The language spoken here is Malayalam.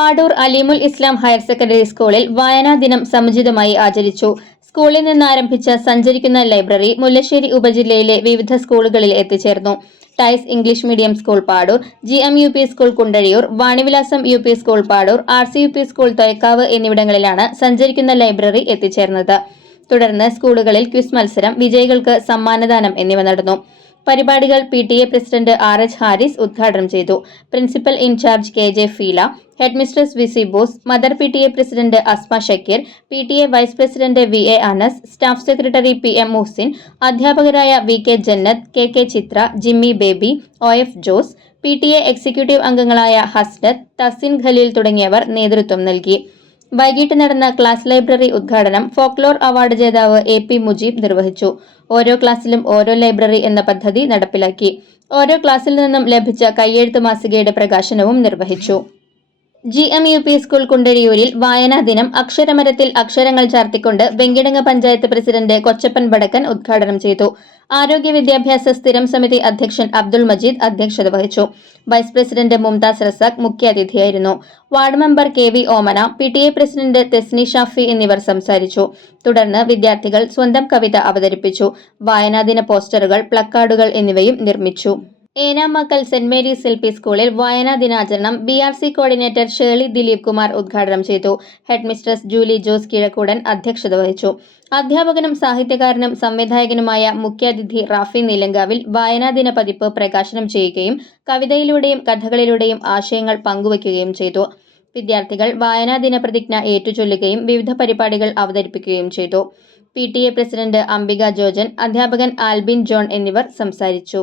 പാടൂർ അലീമുൽ ഇസ്ലാം ഹയർ സെക്കൻഡറി സ്കൂളിൽ വായനാ ദിനം സമുചിതമായി ആചരിച്ചു. സ്കൂളിൽ നിന്ന് ആരംഭിച്ച സഞ്ചരിക്കുന്ന ലൈബ്രറി മുല്ലശ്ശേരി ഉപജില്ലയിലെ വിവിധ സ്കൂളുകളിൽ എത്തിച്ചേർന്നു. TIES English medium school Padoor, GMUP school Kundazhiyoor, Vanivilasam UP school Padoor, RCUP school Thoyakkavu എന്നിവിടങ്ങളിലാണ് സഞ്ചരിക്കുന്ന ലൈബ്രറി എത്തിച്ചേർന്നത്. തുടർന്ന് സ്കൂളുകളിൽ ക്വിസ് മത്സരം, വിജയികൾക്ക് സമ്മാനദാനം എന്നിവ നടന്നു. പരിപാടികൾ PTA പ്രസിഡന്റ് RH ഹാരിസ് ഉദ്ഘാടനം ചെയ്തു. Principal in charge KJ Feela, headmistress VC Bose, mother PTA president Asma Shakeer, PTA vice president VA Anas, staff secretary PM Muhsin, അധ്യാപകരായ VK Jannath, KK Chithra, Jimmy Baby, OF Jose, PTA executive അംഗങ്ങളായ ഹസ്നത്ത്, തസിൻ ഖലീൽ തുടങ്ങിയവർ നേതൃത്വം നൽകി. വൈകിട്ട് നടന്ന ക്ലാസ് ലൈബ്രറി ഉദ്ഘാടനം ഫോക്ലോർ അവാർഡ് ജേതാവ് AP മുജീബ് നിർവഹിച്ചു. ഓരോ ക്ലാസ്സിലും ഓരോ ലൈബ്രറി എന്ന പദ്ധതി നടപ്പിലാക്കി. ഓരോ ക്ലാസ്സിൽ നിന്നും ലഭിച്ച കയ്യെഴുത്ത് മാസികയുടെ പ്രകാശനവും നിർവഹിച്ചു. GMUP സ്കൂൾ കുണ്ടഴിയൂരിൽ വായനാ ദിനം അക്ഷരമരത്തിൽ അക്ഷരങ്ങൾ ചാർത്തിക്കൊണ്ട് വെങ്കിടങ്ങ് പഞ്ചായത്ത് പ്രസിഡന്റ് കൊച്ചപ്പൻ ബടക്കൻ ഉദ്ഘാടനം ചെയ്തു. ആരോഗ്യ വിദ്യാഭ്യാസ സ്ഥിരം സമിതി അധ്യക്ഷൻ അബ്ദുൾ മജീദ് അധ്യക്ഷത വഹിച്ചു. വൈസ് പ്രസിഡന്റ് മുംതാസ് റസാഖ് മുഖ്യാതിഥിയായിരുന്നു. Ward member KV Omana, PTA president Thesni Shafi എന്നിവർ സംസാരിച്ചു. തുടർന്ന് വിദ്യാർത്ഥികൾ സ്വന്തം കവിത അവതരിപ്പിച്ചു. വായനാദിന പോസ്റ്ററുകൾ, പ്ലക്കാർഡുകൾ എന്നിവയും നിർമ്മിച്ചു. ഏനാമക്കൽ സെന്റ് മേരീസ് LP സ്കൂളിൽ വായനാ ദിനാചരണം BRC കോർഡിനേറ്റർ ഷേർലി ദിലീപ് കുമാർ ഉദ്ഘാടനം ചെയ്തു. ഹെഡ്മിസ്ട്രസ് ജൂലി ജോസ് കിഴക്കൂടൻ അധ്യക്ഷത വഹിച്ചു. അധ്യാപകനും സാഹിത്യകാരനും സംവിധായകനുമായ മുഖ്യാതിഥി റാഫി നീലങ്കാവിൽ വായനാ ദിന പതിപ്പ് പ്രകാശനം ചെയ്യുകയും കവിതയിലൂടെയും കഥകളിലൂടെയും ആശയങ്ങൾ പങ്കുവയ്ക്കുകയും ചെയ്തു. വിദ്യാർത്ഥികൾ വായനാ ദിന പ്രതിജ്ഞ ഏറ്റുചൊല്ലുകയും വിവിധ പരിപാടികൾ അവതരിപ്പിക്കുകയും ചെയ്തു. PTA പ്രസിഡന്റ് അംബിക ജോർജൻ, അധ്യാപകൻ ആൽബിൻ ജോൺ എന്നിവർ സംസാരിച്ചു.